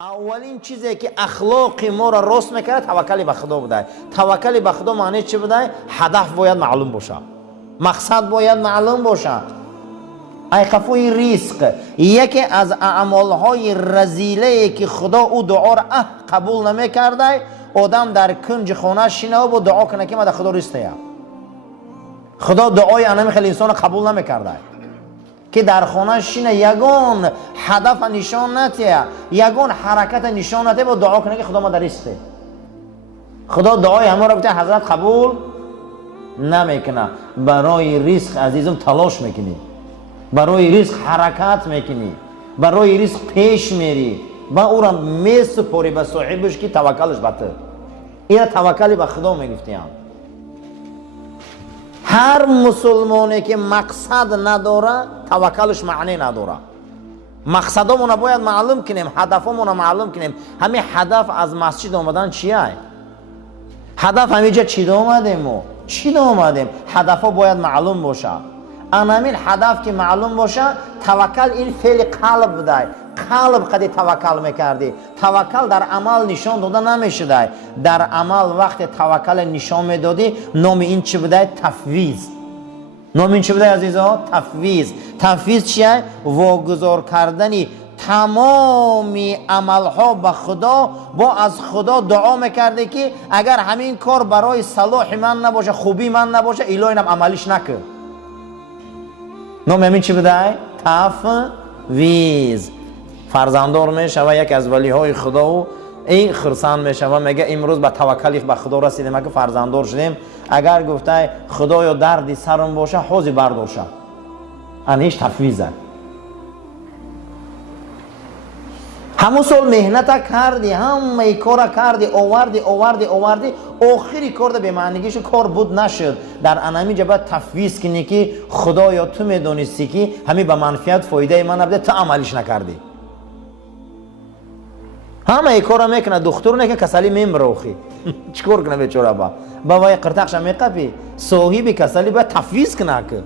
اولین چیزی که اخلاق ما را راست میکنه توکل به خدا بوده. توکل به خدا معنی چی بوده؟ هدف باید معلوم باشه، مقصد باید معلوم باشه. ای خفوی رزق یکی از اعمالهای رذیله که خدا او دعا را قبول نمیکرده، آدم در کنج خانه شینه و دعا کنه که من خدا رزق دهیم. خدا دعای انمی خیلی انسان قبول نمیکرده که در خانه شینه یگان هدف نشان نده، یگان حرکت نشان نده و دعا کنه که خدا ما در رزق ده. خدا دعای همه را بده حضرت قبول نمیکنه. برای رزق عزیزم تلاش میکنی، برای رزق حرکت میکنی، برای رزق پیش میری و او را میسپاری به صاحبش که توکلش بده. این توکل به خدا میگفتیم. هر مسلمانی که مقصد نداره توکلش معنی نداره. مقصدمون باید معلوم کنیم، هدفمون معلوم کنیم. همین هدف از مسجد آمدن چیه؟ هدف همینجا چی آمدیم و چی آمدیم؟ هدفها باید معلوم باشه. همین هدف که معلوم باشه، توکل این فعل قلب بوده. قلب قدی توکل میکردی. توکل در عمل نشان داده نمیشده. در عمل وقت توکل نشان میدادی، نام این چی بوده؟ تفویض. نام این چی بوده عزیزا؟ تفویض. تفویض چیه؟ واگذار کردنی تمامی عملها به خدا، با از خدا دعا میکردی که اگر همین کار برای صلاح من نباشه، خوبی من نباشه، الهی اینم عملیش نکن. نام همین چی بوده؟ تفویض. فرزنددار میشوه یک از ولیهای خدا و این خرسند میشوه، میگه امروز به توکل به خدا رسیدیم، اگه فرزنددار شدیم، اگر گفته خدایا دردی سرم باشه حوضی بردارشه، انیش تفویضه. همون سال مهنت کردی، همه کار کردی، آوردی، آخری کار به معنیش کار بود نشد. در انمی جبه تفویض کنی که خدایا تو میدونستی که همین به منفعت فایده من نبوده، تو عملیش نکردی. همه کارا میکنه، دکتر نه که کسلی میمروخی چیکار کنه بیچاره؟ با وای قرتقش میقپی صاحب کسلی باید تفویض کنه که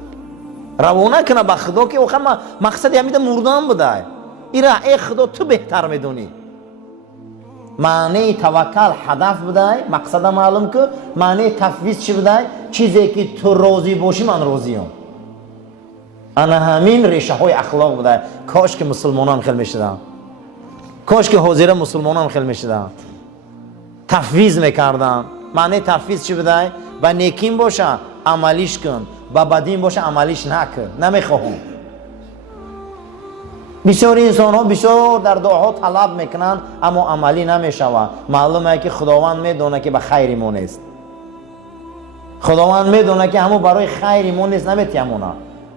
روانه کنه به خدا که آخر مقصد همین مردن بوده. ایرا ای خدا تو بهتر میدونی. معنی توکل هدف بوده، مقصد معلوم که. معنی تفویض چی بوده؟ چیزی که تو راضی باشی من راضیم. انا همین ریشه های اخلاق بوده. کاش که مسلمانان خیلی میشدن، کاش که حاضر مسلمانان خیلی میشدن، تفویض میکردن. معنی تفویض چی بوده؟ با نیکیم باشه عملیش کن، با بدیم باشه عملیش نکن. نمیخواهم. بسیار انسان ها بسیار در دعاها طلب میکنن اما عملی نمیشوه. معلومه که خداوند میدونه که به خیر ما نیست. خداوند میدونه که همون برای خیر ما نیست، نمیتیمونه.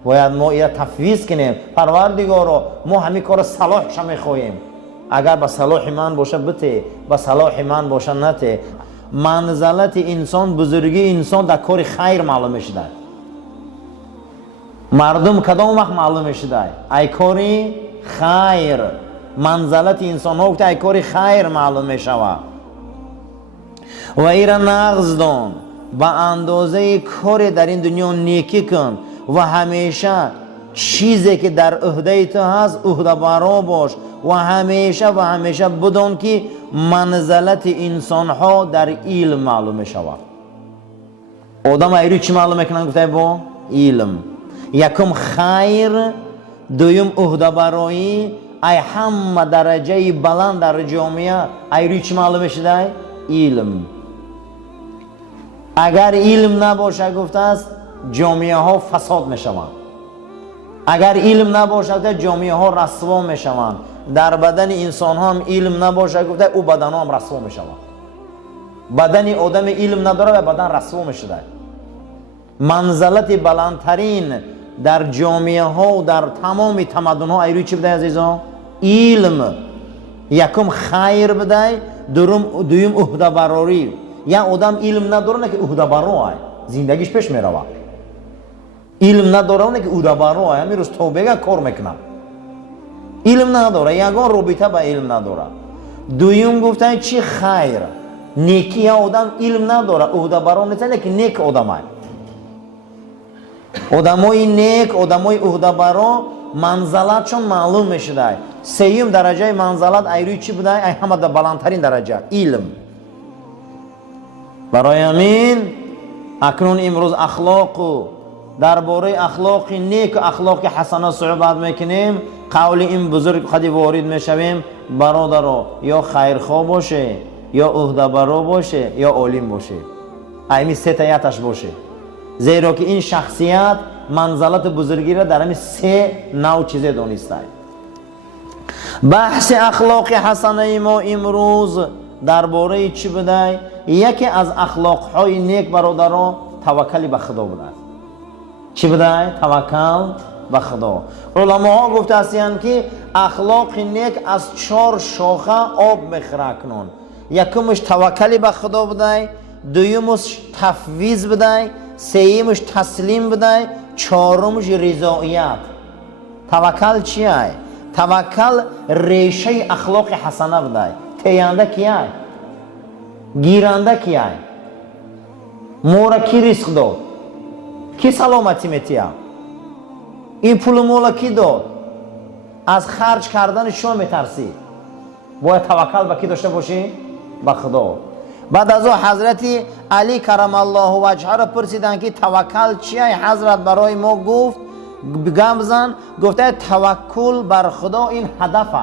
باید ما این تفویض کنیم. پروردگارا ما همین کار صلاحش میخواهیم. اگر به صلاح من باشه بته، به صلاح من باشه نته. منزلت انسان، بزرگی انسان در کار خیر معلوم میشده. مردم کدام وقت معلوم میشده؟ ای کاری خیر. منزلت انسان ها ای کاری خیر معلوم میشوه. و ایرا نقض دان با اندازه کار در این دنیا نیکی کن و همیشه چیزی که در عهده تو هست عهده برا باش و همیشه بدون که منزلت انسان ها در علم معلوم میشود. آدم ایرو چی معلوم میکنن؟ گفته با علم. یکم خیر، دویم عهده برایی. ای همه درجه بلند در جامعه ایرو چی معلوم میشده؟ علم. اگر علم نباشه گفته است جامعه ها فساد میشوند. اگر علم نباشه جامعه ها رسوا میشوند. در بدن انسان ها هم علم نباشه گفته او بدن ها هم رسوا میشوند. بدن آدم علم نداره و بدن رسوا میشده. منزلت بلندترین در جامعه ها و در تمام تمدن ها ایروی چی بده عزیزان؟ علم. یکم خیر بده، دویم عهده براری. یا آدم علم نداره نه که عهده برای زندگیش پیش میروه. علم نداره نه که عهده برای همین روز توبه کار میکنه. علم نداره، یگان رابطه با علم نداره. دویم گفتن چی خیر، نیکی. آدم علم نداره، عهده برای نیست که نیک آدم های. آدمای نیک، آدمای عهده برا منزلتشون معلوم میشدای. سیوم درجه منزلت ایروی چی بودای؟ ای همه در بلندترین درجه علم. برای همین اکنون امروز اخلاق و درباره اخلاق نیک و اخلاق حسنه صحبت میکنیم. قول این بزرگ خودی وارد میشویم. برادرو یا خیرخواه باشه، یا عهده برو باشه، یا عالم باشه. ایمی سه تایتش باشه. زیرا که این شخصیت منزلت بزرگی را در همین سه نوع چیزه دانسته. بحث اخلاق حسنه ما امروز درباره چی بوده؟ یکی از اخلاقهای نیک برادران توکل به خدا بوده. چی بوده؟ توکل به خدا. علماء گفته هستند که اخلاق نیک از 4 شاخه آب میخوره کنن. یکمش توکل به خدا بوده، دویمش تفویض بوده، سیمش تسلیم بوده، چهارمش رضایت. توکل چیه؟ توکل ریشه اخلاق حسنه بوده. تیانده کیه؟ گیرنده کیه؟ مورا کی رزق داد؟ کی سلامتی میتیه؟ این پول مولا کی داد؟ از خرج کردن شما میترسی. باید توکل به کی داشته باشی؟ به خدا. بعد از او حضرت علی کرم الله وجهه را پرسیدن که توکل چیه؟ حضرت برای ما گفت، گم بزن، گفته توکل بر خدا این هدفه.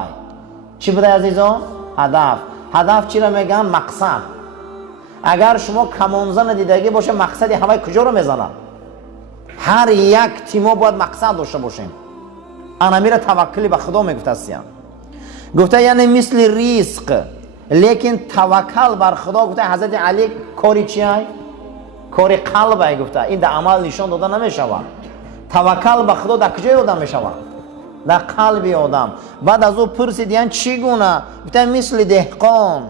چی بوده عزیزان؟ هدف. هدف چی را میگن؟ مقصد. اگر شما کمانزن دیدگی باشه مقصدی همه کجا رو میزنن؟ هر یک تیما باید مقصد داشته باشیم. انا میره توکلی به خدا میگفت هستیم. گفته یعنی مثل رزق، لیکن توکل بر خدا گفته حضرت علی کاری چیه؟ کاری قلبه. گفته این در عمل نشان داده نمیشود. توکل به خدا در کجای آدم میشود؟ در قلب آدم. بعد از او پرسیدن چگونه؟ گفته مثل دهقان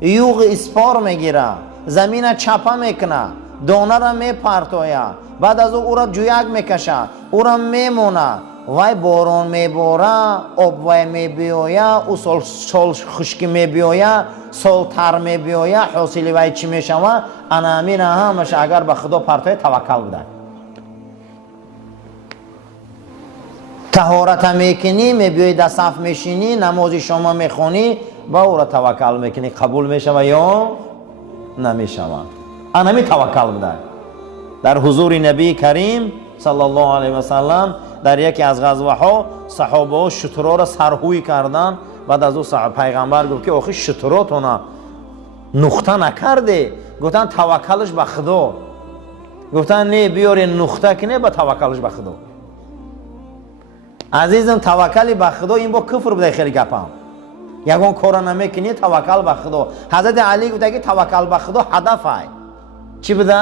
یوغ اسپار میگیره، زمین چپه میکنه، دانه را میپرتویه، بعد از او را جویک میکشه، او را میمونه، وای باران میباره، آب وای میبیایه، او سال خشکی میبیایه، سال تر میبیایه، حاصلی وای چی میشوه؟ انا امین همش اگر به خدا پرتوی توکل بوده. طهارت میکنی، میبیایی در صف میشینی، نماز شما میخونی، با او را توکل میکنی، قبول میشوه یا نمیشوه. انا می توکل بوده. در حضور نبی کریم صلی الله علیه و سلم در یکی از غزوه‌ها صحابه ها شترها را سرهوی کردن. بعد از او پیغمبر گفت که آخه شتراتون نقطه نکرده؟ گفتن توکلش به خدا. گفتن نه بیاری نقطه کنه با توکلش به خدا. عزیزم توکل به خدا این با کفر بوده. خیلی گپم یگان کار نمیکنی توکل به خدا. حضرت علی گفته که توکل به خدا هدفه. چی بوده؟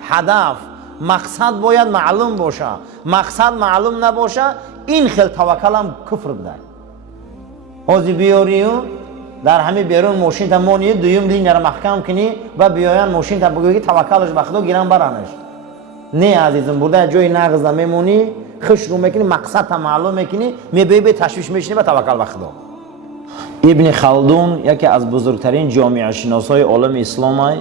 هدف. مقصد باید معلوم باشه. مقصد معلوم نباشه این خیلی توکل هم کفر بوده. حاضی بیاریو در همه بیرون ماشین تا مانی دویم لینی را محکم کنی و بیاین ماشین تا بگویی توکلش به خدا گیرن برانش. نه عزیزم بوده جای نغز نمیمونی، خشکو میکنی، مقصد تا معلوم میکنی، میبینی به تشویش میشنی و توکل به خدا. ابن خلدون یکی از بزرگترین جامعه شناسای عالم اسلام.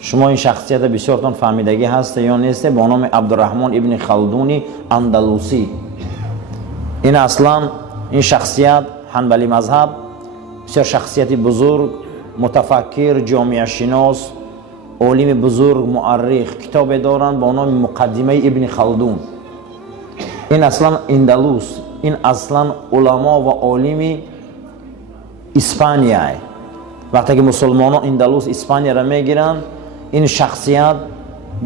شما این شخصیت بسیارتون فهمیدگی هست یا نیست؟ با نام عبدالرحمن ابن خلدونی اندلوسی. این اصلا این شخصیت حنبلی مذهب، بسیار شخصیت بزرگ، متفکر، جامعه شناس، عالم بزرگ، مؤرخ، کتاب دارن با نام مقدمه ابن خلدون. این اصلا اندلس، این اصلا علما و عالم اسپانیا. وقتی که مسلمانان اندلس اسپانیا را میگیرن، این شخصیت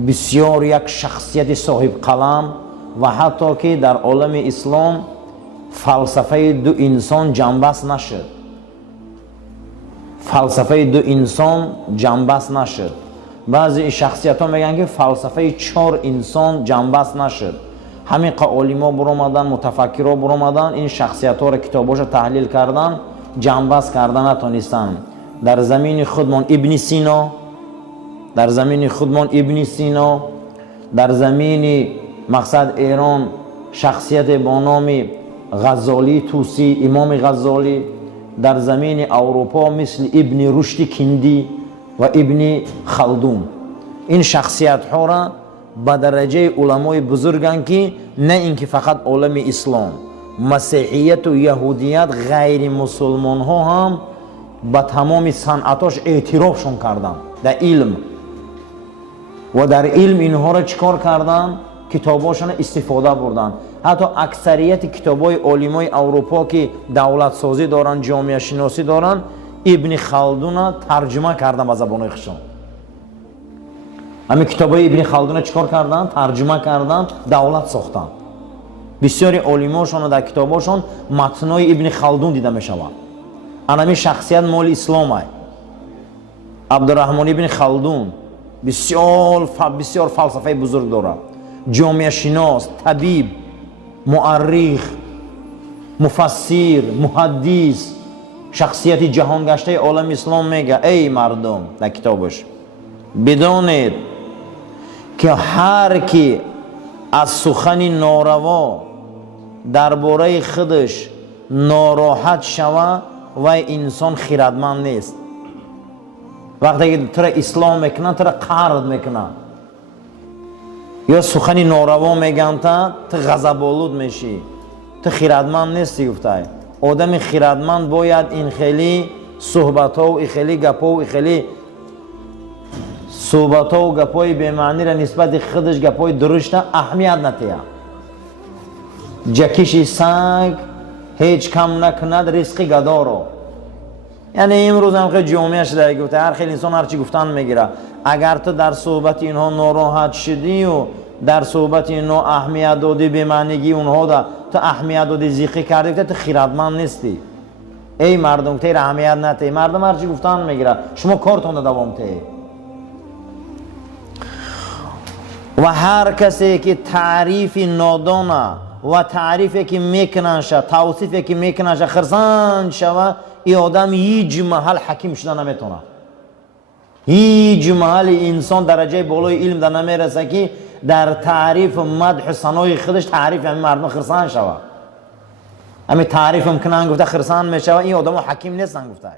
بسیار یک شخصیت صاحب قلم و حتی که در عالم اسلام فلسفه دو انسان جنبست نشد. فلسفه دو انسان جنبست نشد. بعضی شخصیت ها میگن که فلسفه 4 انسان جنبست نشد. همین عالما برآمدن، متفکرها برآمدن، این شخصیت ها را کتاباش تحلیل کردن، جنبست کردن نتونستن. در زمین خودمان ابن سینا، در زمین خودمان ابن سینا، در زمین مقصد ایران شخصیت با نام غزالی توسی، امام غزالی، در زمین اروپا مثل ابن رشد کندی و ابن خلدون. این شخصیت ها را ба дараҷаи уламои бузурганд ки на ин ки фақат олами ислом, масеҳияту яҳудият ғайри мусулмонҳо ҳам ба тамоми санъатош эътирофшон карданд дар илм ва дар илм инҳоро чӣ кор карданд? Китобошона истифода бурданд. ҳатто аксарияти китобҳои олимои Аврупо ки давлатсозӣ доранд, ҷомеашиносӣ доранд, ибни Халдуна тарҷима кардан ба забонои хушон. ҳамин китобҳои ибни Халдуна чӣ кор карданд? Тарҷима карданд, давлат сохтанд. бисёри олимошон дар китобошон матнои ибни Халдун дида мешавад. анами шахсият моли ислом ай. Абдураҳмон ибни Халдун бисёр фалсафаи бузург дорад. ҷомеашинос, табиб, муаррих, муфассир, муҳаддис, шахсияти ҷаҳонгаштаи олами ислом мега: эй мардум, дар китобаш бидонед ки ҳар ки аз сухани нораво дар бораи худаш нороҳат шава, вай инсон хиратманд нест. вақте ки тура ислом мекунад, тура қард мекунад ё сухани нораво мегanta, ту ғазаболуд мешӣ, ту хиратманд нести. гуфтай одами хиратманд бояд ин хели суҳбатҳо, ин хели гапҳо, ин хели суҳбатҳо гапҳои бемаънира нисбати худаш гапҳои дурушта аҳамият натеяд. ҷакиши санг ҳеҷ кам накунад ризқи гадоро. яъне имрӯз ҳам хеле ҷомеа шуда гуфта, ҳар хел инсон ҳарчи гуфтан мегира. агар ту дар суҳбати инҳо нороҳат шудию, дар суҳбати инҳо аҳамият доди, бемаънигии онҳо да ту аҳамият доди, зиқӣ карди, ту хиратманд нести. эй мардум, тер аҳамият натеҳ. мардум ҳарчи гуфтан мегира, шумо кортонда давом теҳ. ва ҳар касе ки таърифи нодона ва таърифе ки мекунаша, тавсифе ки мекунаша хирсанд шава, ин одам ҳеҷ маҳал ҳаким шуда наметавонад. ҳеҷ маҳали инсон дараҷаи болои илм дар намереса ки дар таъриф мадҳу санои худаш таърифи ҳамин мардум хирсанд шава. ҳамин таъриф мкунан гуфта хирсанд мешава, ин одамо ҳаким нестанд гуфта.